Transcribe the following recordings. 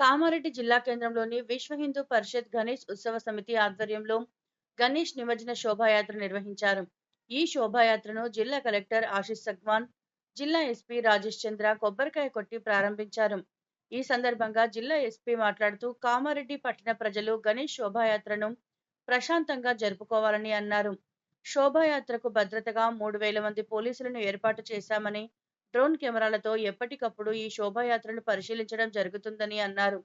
కామారెడ్డి జిల్లా కేంద్రంలోని విశ్వ హిందూ పరిషత్ గణేష్ ఉత్సవ సమితి ఆధ్వర్యంలో గణేష్ నిమజ్జన శోభాయాత్ర నిర్వహించారు. ఈ శోభాయాత్రను జిల్లా కలెక్టర్ ఆశీష్ సగ్వాన్, జిల్లా ఎస్పీ రాజేష్ చంద్ర కొబ్బరికాయ కొట్టి ప్రారంభించారు. ఈ సందర్భంగా జిల్లా ఎస్పీ మాట్లాడుతూ కామారెడ్డి పట్టణ ప్రజలు గణేష్ శోభాయాత్రను ప్రశాంతంగా జరుపుకోవాలని అన్నారు. శోభాయాత్రకు భద్రతగా 3000 మంది పోలీసులను ఏర్పాటు చేశామని, డ్రోన్ కెమెరాలతో ఎప్పటికప్పుడు ఈ శోభాయాత్రను పరిశీలించడం జరుగుతుందని అన్నారు.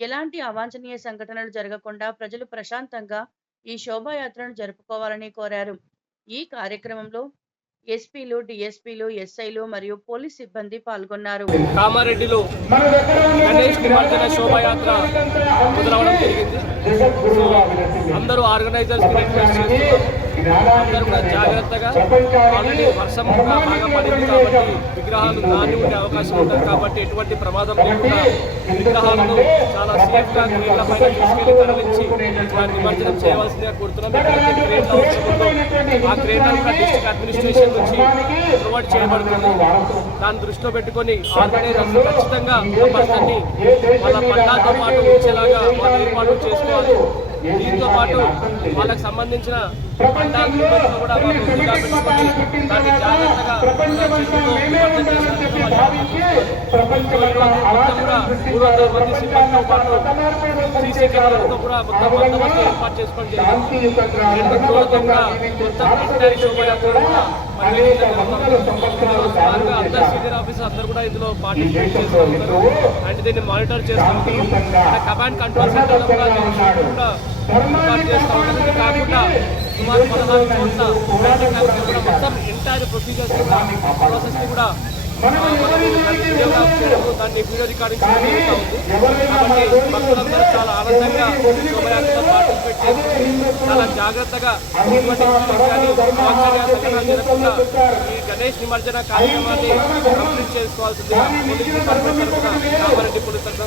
ఎలాంటి అవాంఛనీయ సంఘటనలు జరగకుండా ప్రజలు ప్రశాంతంగా ఈ శోభాయాత్రను జరుపుకోవాలని కోరారు. ఈ కార్యక్రమంలో ఎస్పీలు, డిఎస్పీలు, ఎస్ఐలు మరియు పోలీస్ సిబ్బంది పాల్గొన్నారు. కామారెడ్డిలో గణేష్ నిమజ్జన శోభాయాత్ర మొదలవడం జరిగింది. అందరూ ఆర్గనైజర్స్ అందరూ కూడా జాగ్రత్తగా, ఆల్రెడీ వర్షం బాగా పడింది కాబట్టి విగ్రహాలు నాని ఉండే అవకాశం ఉంటుంది కాబట్టి ఎటువంటి ప్రమాదం లేకుండా విగ్రహాలను చాలా సేఫ్గా క్రేన్ల పైన తీసుకెళ్లి తరలించి నిమజ్జనం చేయవలసిందిగా కోరుతున్నాం. ఎక్కడైతే క్రేన్లు అవసరం ఉందో ఆ క్రేన్లను కూడా డిస్ట్రిక్ట్ అడ్మినిస్ట్రేషన్ నుంచి ప్రొవైడ్ చేయబడుతుంది. దాన్ని దృష్టిలో పెట్టుకొని ఆర్గనైజర్స్ ఖచ్చితంగా పరిస్థితిని వాళ్ళ పండాతో పాటు ఉంచేలాగా వాళ్ళు ఏర్పాటు చేసుకోవాలి. దీంతో పాటు వాళ్ళకి సంబంధించిన పండాలను కూడా వాళ్ళు నిఘా పెట్టుకొని దాన్ని జాగ్రత్తగా మొత్తం కూడా 300 మంది సిబ్బందితో పాటు సీసీ కెమెరాలతో కూడా మొత్తం బందోబస్తు ఏర్పాటు చేసుకోవడం జరిగింది. 2 డ్రోన్లతో కూడా మొత్తం ఎంటైర్ శోభయాత్ర కూడా సుమారుగా అందరు సీనియర్ ఆఫీసర్ అందరూ కూడా ఇందులో పార్టిసిపేట్ చేస్తూ ఉంటారు అండ్ దీన్ని మానిటర్ చేస్తూ ఉంటారు. కమాండ్ కంట్రోల్ సెంటర్లో కూడా ఏర్పాటు చేస్తూ ఉంటారు. ఇది కాకుండా సుమారు 16 చోట్ల మొత్తం ఎంటైర్ ప్రొసీజర్స్ ప్రాసెస్ని కూడా దాన్ని వీడియో రికార్డింగ్ చేయడం జరుగుతూ ఉంది. కాబట్టి భక్తులందరూ చాలా ఆనందంగా శోభయాత్రలో పార్టిసిపేట్ చేసి చాలా జాగ్రత్తగా జరగకుండా ఈ గణేష్ నిమజ్జన కార్యక్రమాన్ని కంప్లీట్ చేసుకోవాల్సిందిగా పోలీస్ డిపార్ట్మెంట్ తరఫున కామారెడ్డి పోలీస్ తరఫున